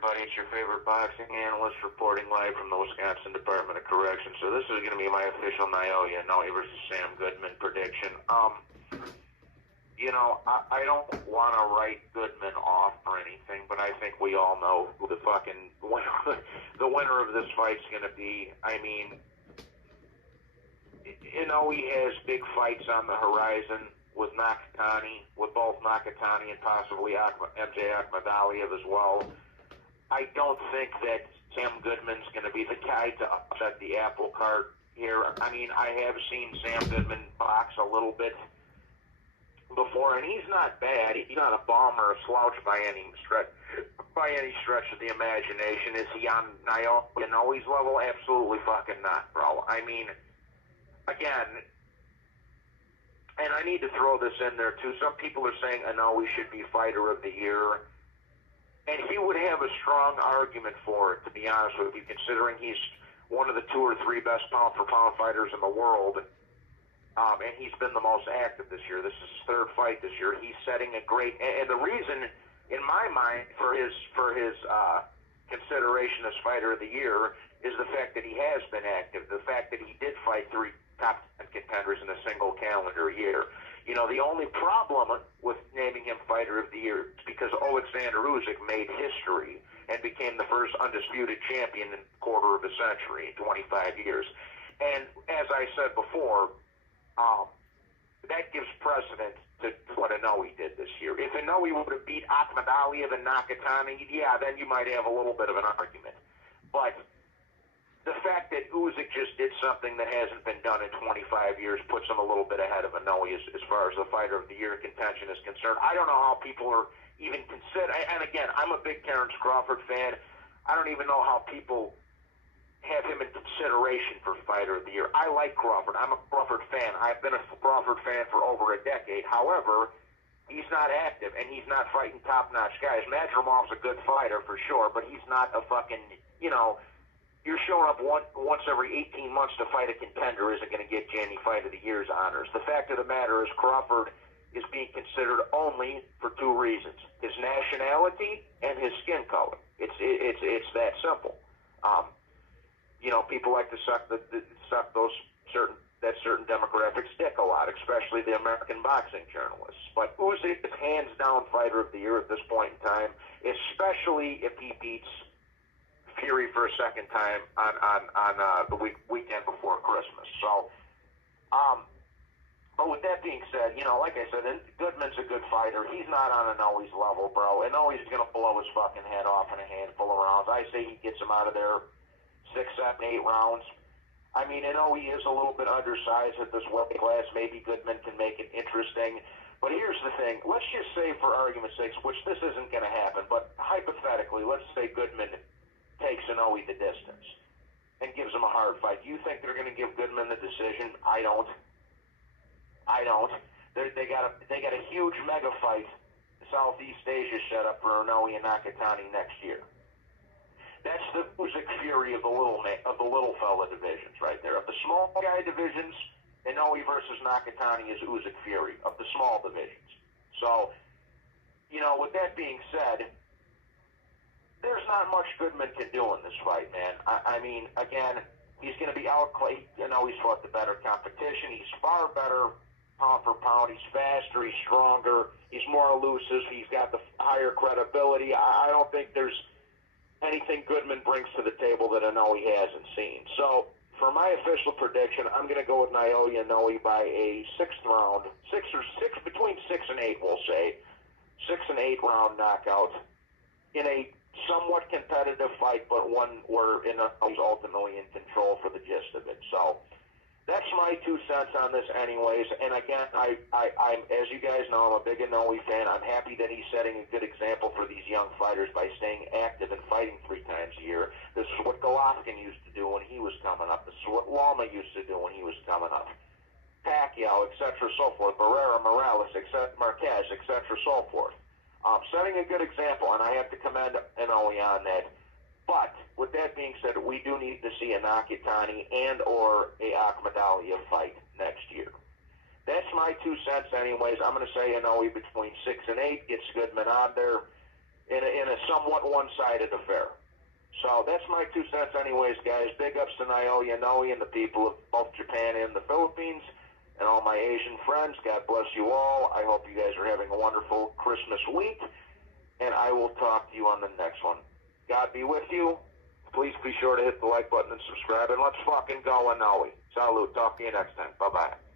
everybody. It's your favorite boxing analyst reporting live from the Wisconsin Department of Corrections. So this is going to be my official Naoya versus Sam Goodman prediction. I don't want to write Goodman off or anything, but I think we all know who the fucking the winner of this fight's going to be. I mean, Inoue has big fights on the horizon with Nakatani, with both Nakatani and possibly MJ Akhmadaliev as well. I don't think that Sam Goodman's going to be the guy to upset the apple cart here. I mean, I have seen Sam Goodman box a little bit before, and he's not bad. He's not a bum or a slouch by any stretch of the imagination. Is he on Inoue's level? Absolutely fucking not, bro. I mean, again, and I need to throw this in there too. Some people are saying Inoue should be fighter of the year, and he would have a strong argument for it, to be honest with you, considering he's one of the 2 or 3 best pound-for-pound fighters in the world. And he's been the most active this year. This is his 3rd fight this year. He's setting a great, and the reason, in my mind, for his consideration as fighter of the year is the fact that he has been active. The fact that he did fight 3 top 10 contenders in a single calendar year. You know, the only problem with naming him fighter of the year is because Alexander Usyk made history and became the first undisputed champion in a quarter of a century, 25 years. And as I said before, that gives precedent to what Inoue did this year. If Inoue would have beat Akhmadaliev and Nakatani, yeah, then you might have a little bit of an argument. But the fact that Usyk just did something that hasn't been done in 25 years puts him a little bit ahead of Inoue as far as the fighter of the year contention is concerned. I don't know how people are even consider. And again, I'm a big Terrence Crawford fan. I don't even know how people have him in consideration for fighter of the year. I like Crawford. I'm a Crawford fan. I've been a Crawford fan for over a decade. However, he's not active, and he's not fighting top-notch guys. Madrimov's a good fighter for sure, but he's not a fucking, you're showing up once every 18 months to fight a contender isn't going to get you any fight of the year's honors. The fact of the matter is Crawford is being considered only for 2 reasons: his nationality and his skin color. It's that simple. People like to suck that certain demographics dick a lot, especially the American boxing journalists. But Usyk is hands down fighter of the year at this point in time, especially if he beats Fury for a second time on the weekend before Christmas. So, but with that being said, like I said, Goodman's a good fighter. He's not on Inoue's level, bro. Inoue's going to blow his fucking head off in a handful of rounds. I say he gets him out of there 6, 7, 8 rounds. I mean, Inoue is a little bit undersized at this weight class. Maybe Goodman can make it interesting. But here's the thing. Let's just say, for argument's sake, which this isn't going to happen, but hypothetically, let's say Goodman takes Inoue the distance and gives him a hard fight. Do you think they're going to give Goodman the decision? I don't. They got a huge mega fight, Southeast Asia set up for Inoue and Nakatani next year. That's the Usyk Fury of the little fella divisions right there. Of the small guy divisions, Inoue versus Nakatani is Usyk Fury of the small divisions. So, with that being said, there's not much Goodman can do in this fight, man. I mean, again, he's going to be outclassed. He's fought the better competition. He's far better pound for pound. He's faster. He's stronger. He's more elusive. He's got the higher credibility. I don't think there's anything Goodman brings to the table that Inoue hasn't seen. So, for my official prediction, I'm going to go with Naoya Inoue by a 6th round, between 6 and 8, we'll say, 6 and 8 round knockout in a somewhat competitive fight, but one where Inoue's ultimately in control for the gist of it. So, that's my 2 cents on this anyways. And again, I'm as you guys know, I'm a big Inoue fan. I'm happy that he's setting a good example for these young fighters by staying active and fighting 3 times a year. This is what Golovkin used to do when he was coming up. This is what Loma used to do when he was coming up. Pacquiao, etc., so forth. Barrera, Morales, Marquez, etc., so forth. Setting a good example, and I have to commend Inoue on that. But with that being said, we do need to see a Nakatani and or a Akhmadaliev fight next year. That's my 2 cents anyways. I'm going to say Inoue between 6 and 8 gets Goodman on there in a somewhat one-sided affair. So that's my 2 cents anyways, guys. Big ups to Naoya, Inoue, and the people of both Japan and the Philippines, and all my Asian friends. God bless you all. I hope you guys are having a wonderful Christmas week, and I will talk to you on the next one. God be with you. Please be sure to hit the like button and subscribe, and let's fucking go, Inoue. Salute. Talk to you next time. Bye-bye.